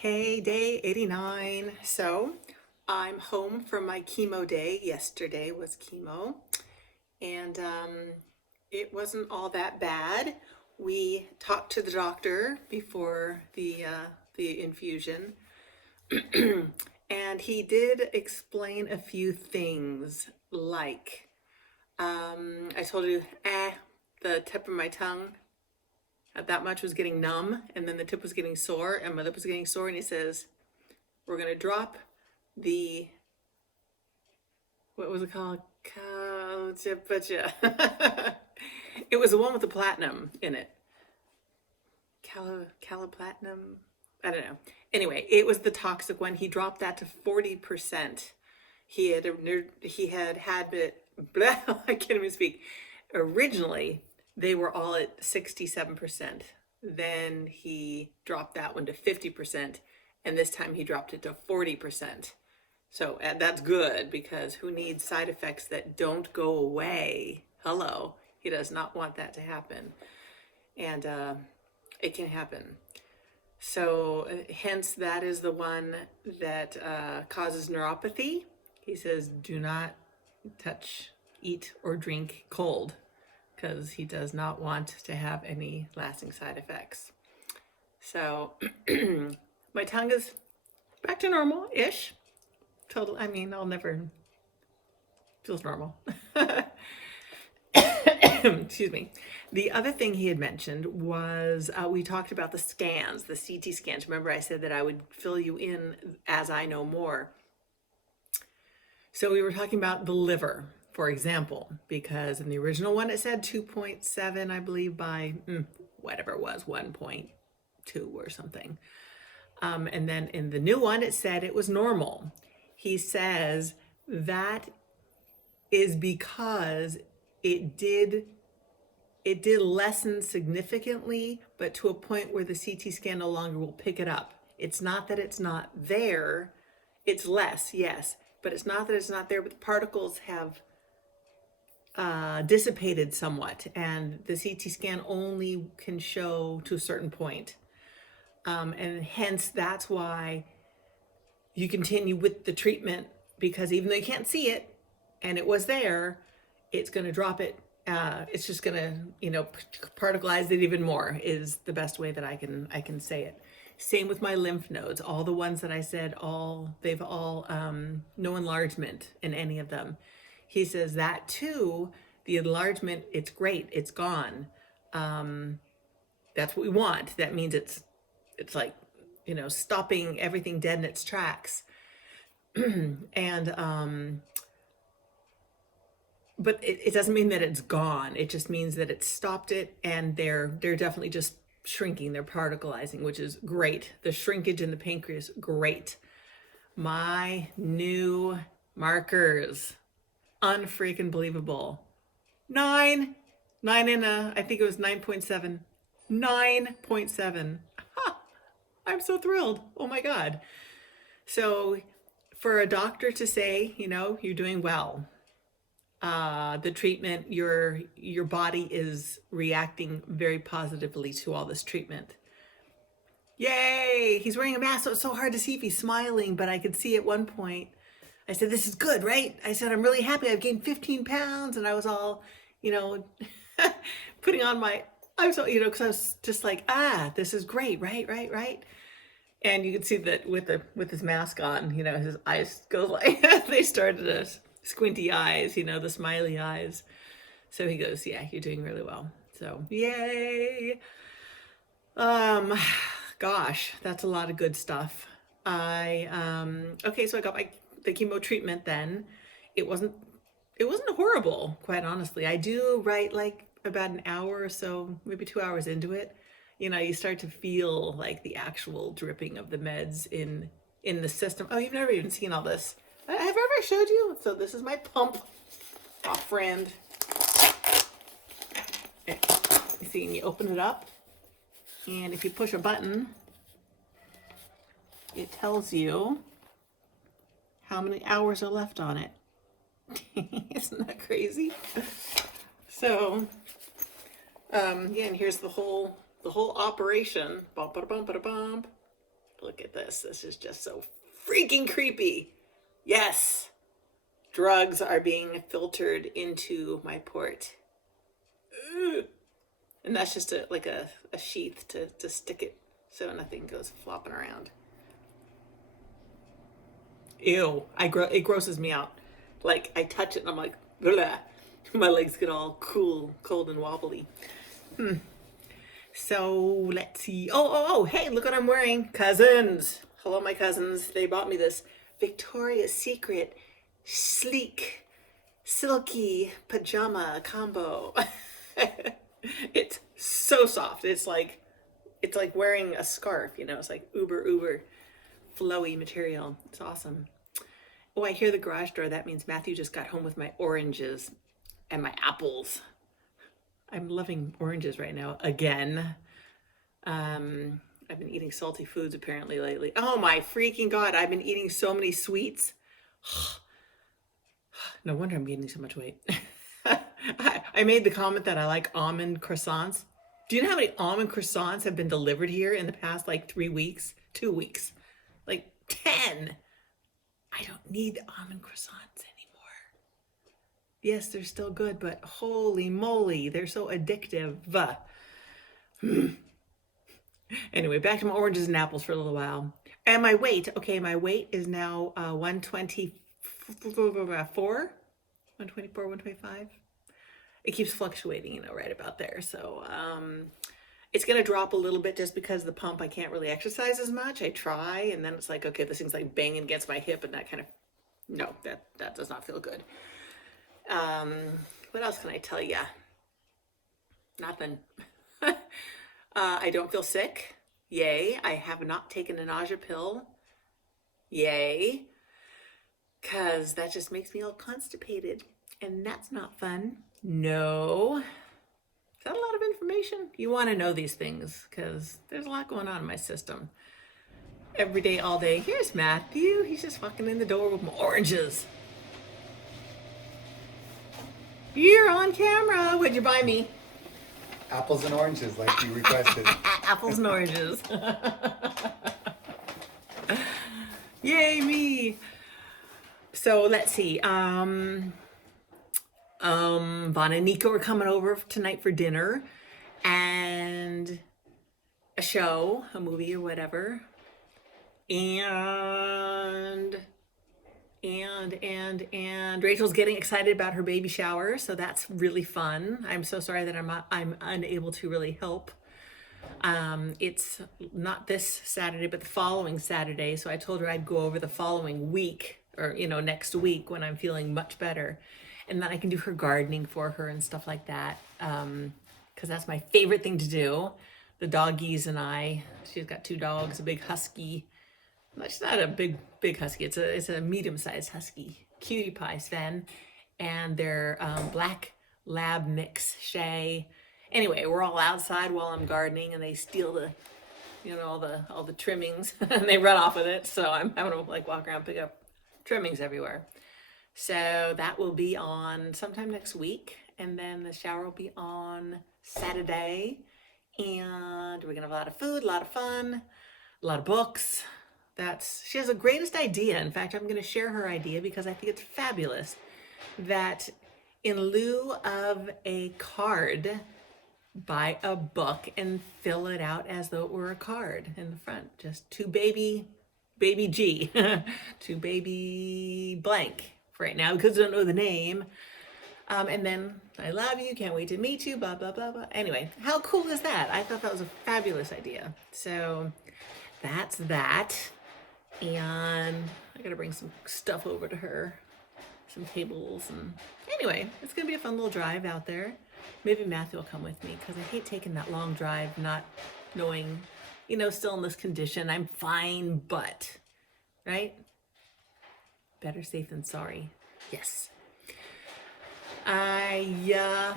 Hey, day 89. So I'm home from my chemo day. Yesterday was chemo, and it wasn't all that bad. We talked to the doctor before the infusion, and he did explain a few things like I told you, the tip of my tongue that much was getting numb, and then the tip was getting sore, and my lip was getting sore, and he says, we're going to drop the, what was it called? It was the one with the platinum in it. Caloplatinum? I don't know. Anyway, it was the toxic one. He dropped that to 40%. He had it, I can't even speak. Originally, they were all at 67%. Then he dropped that one to 50%. And this time he dropped it to 40%. So that's good, because who needs side effects that don't go away? Hello. He does not want that to happen. And it can happen. So hence that is the one that causes neuropathy. He says, do not touch, eat, or drink cold, because he does not want to have any lasting side effects. So my tongue is back to normal-ish. Total, I mean, I'll never, feels normal. Excuse me. The other thing he had mentioned was we talked about the scans, the CT scans. Remember I said that I would fill you in as I know more. So we were talking about the liver, for example, because in the original one it said 2.7, I believe, by whatever it was, 1.2 or something. And then in the new one it said it was normal. He says that is because it did lessen significantly, but to a point where the CT scan no longer will pick it up. It's not that it's not there. It's less, yes, but it's not that it's not there, but the particles have dissipated somewhat, and the CT scan only can show to a certain point. And hence that's why you continue with the treatment, because even though you can't see it and it was there, it's going to drop it. It's just going to, particleize it even more, is the best way that I can say it. Same with my lymph nodes. All the ones that I said, they've all no enlargement in any of them. He says that too, the enlargement, it's great, it's gone. That's what we want. That means it's like, stopping everything dead in its tracks. And but it doesn't mean that it's gone. It just means that it stopped it, and they're definitely just shrinking. They're particleizing, which is great. The shrinkage in the pancreas, great. My new markers, unfreaking believable. Nine and I think it was 9.7. 9.7. I'm so thrilled. Oh my God. So for a doctor to say, you're doing well, the treatment, your body is reacting very positively to all this treatment. Yay! He's wearing a mask, so it's so hard to see if he's smiling, but I could see at one point, I said, this is good, right? I said, I'm really happy. I've gained 15 pounds, and I was all, putting on I was, because I was just like, this is great, right? And you could see that with his mask on, his eyes go like, they started to squinty eyes, the smiley eyes. So he goes, yeah, you're doing really well. So yay. Gosh, that's a lot of good stuff. Okay, so I got the chemo treatment then. It wasn't horrible, quite honestly. I do write like about an hour or so, maybe 2 hours into it. You start to feel like the actual dripping of the meds in the system. Oh, you've never even seen all this. Have I ever showed you? So this is my pump, friend. You see, and you open it up, and if you push a button, it tells you how many hours are left on it. Isn't that crazy? So, yeah, and here's the whole operation. Bump, ba-da-bump, ba-da-bump. Look at this. This is just so freaking creepy. Yes. Drugs are being filtered into my port. Ugh. And that's just like a sheath to stick it so nothing goes flopping around. Ew. It grosses me out. Like, I touch it and I'm like, blah. My legs get all cold and wobbly. So let's see. Oh, hey, look what I'm wearing. Cousins. Hello, my cousins. They bought me this Victoria's Secret sleek, silky pajama combo. It's so soft. It's like wearing a scarf, you know, it's like uber flowy material. It's awesome. Oh, I hear the garage door. That means Matthew just got home with my oranges and my apples. I'm loving oranges right now again. I've been eating salty foods apparently lately. Oh my freaking God, I've been eating so many sweets. No wonder I'm gaining so much weight. I made the comment that I like almond croissants. Do you know how many almond croissants have been delivered here in the past like 3 weeks, 2 weeks? Like 10. I don't need almond croissants anymore. Yes, they're still good, but holy moly, they're so addictive. Anyway, back to my oranges and apples for a little while. And my weight, okay, my weight is now 124, 124, 125. It keeps fluctuating, you know, right about there. So it's going to drop a little bit just because the pump, I can't really exercise as much. I try, and then it's like, okay, this thing's like banging against my hip, and that kind of, no, that does not feel good. What else can I tell you? Nothing. I don't feel sick. Yay. I have not taken a nausea pill. Yay. Because that just makes me all constipated. And that's not fun. No. Is that a lot of information? You want to know these things because there's a lot going on in my system. Every day, all day. Here's Matthew. He's just walking in the door with my oranges. You're on camera. What'd you buy me? Apples and oranges, like you requested. Apples and oranges. Yay, me. So let's see. Vaughn and Nico are coming over tonight for dinner and a show, a movie or whatever. And Rachel's getting excited about her baby shower, so that's really fun. I'm so sorry that I'm unable to really help. It's not this Saturday, but the following Saturday. So I told her I'd go over the following week, or next week when I'm feeling much better, and then I can do her gardening for her and stuff like that. Because that's my favorite thing to do. The doggies and I. She's got 2 dogs, a big husky. It's not a big husky. It's a medium-sized husky, cutie pie Sven, and their black lab mix Shay. Anyway, we're all outside while I'm gardening, and they steal the, all the trimmings, and they run off with it. So I'm having to like walk around, pick up trimmings everywhere. So that will be on sometime next week, and then the shower will be on Saturday, and we're gonna have a lot of food, a lot of fun, a lot of books. She has the greatest idea. In fact, I'm going to share her idea because I think it's fabulous that in lieu of a card, buy a book and fill it out as though it were a card in the front. Just to baby G, to baby blank for right now because I don't know the name. And then I love you, can't wait to meet you, blah, blah, blah, blah. Anyway, how cool is that? I thought that was a fabulous idea. So that's that. And I gotta bring some stuff over to her, some tables, and anyway, it's gonna be a fun little drive out there. Maybe Matthew will come with me because I hate taking that long drive, not knowing, still in this condition. I'm fine, but, right? Better safe than sorry. Yes. I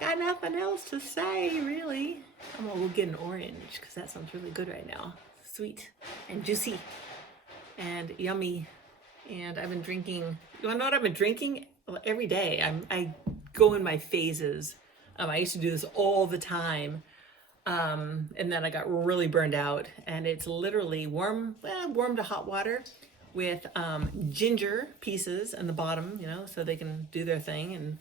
got nothing else to say, really. I'm gonna go get an orange because that sounds really good right now. Sweet and juicy and yummy. And I've been drinking, you wanna know what I've been drinking? Well, every day. I go in my phases. I used to do this all the time. And then I got really burned out, and it's literally warm to hot water with ginger pieces in the bottom, so they can do their thing and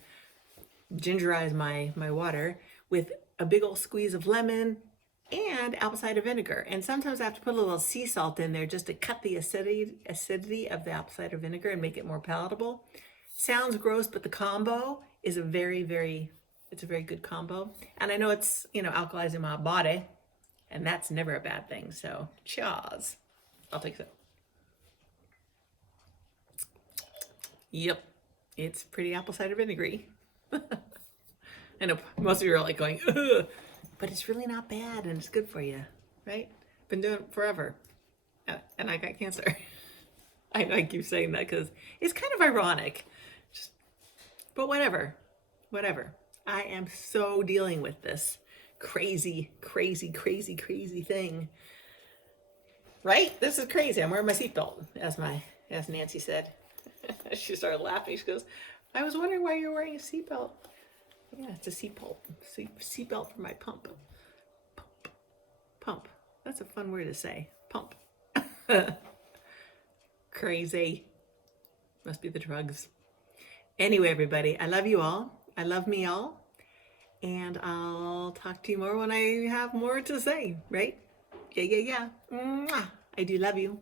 gingerize my water with a big old squeeze of lemon and apple cider vinegar. And sometimes I have to put a little sea salt in there just to cut the acidity of the apple cider vinegar and make it more palatable. Sounds gross, but the combo is a very, it's a very good combo. And I know it's, alkalizing my body, and that's never a bad thing. So, cheers. I'll take some. Yep, it's pretty apple cider vinegary. I know most of you are like going, ugh, but it's really not bad, and it's good for you, right? Been doing it forever, and I got cancer. I know I keep saying that because it's kind of ironic, but whatever. I am so dealing with this crazy thing, right? This is crazy. I'm wearing my seatbelt, as Nancy said. She started laughing. She goes, "I was wondering why you're wearing a seatbelt." Yeah, it's a seatbelt. Seatbelt for my pump. Pump. That's a fun word to say. Pump. Crazy. Must be the drugs. Anyway, everybody, I love you all. I love me all. And I'll talk to you more when I have more to say, right? Yeah. Mwah. I do love you.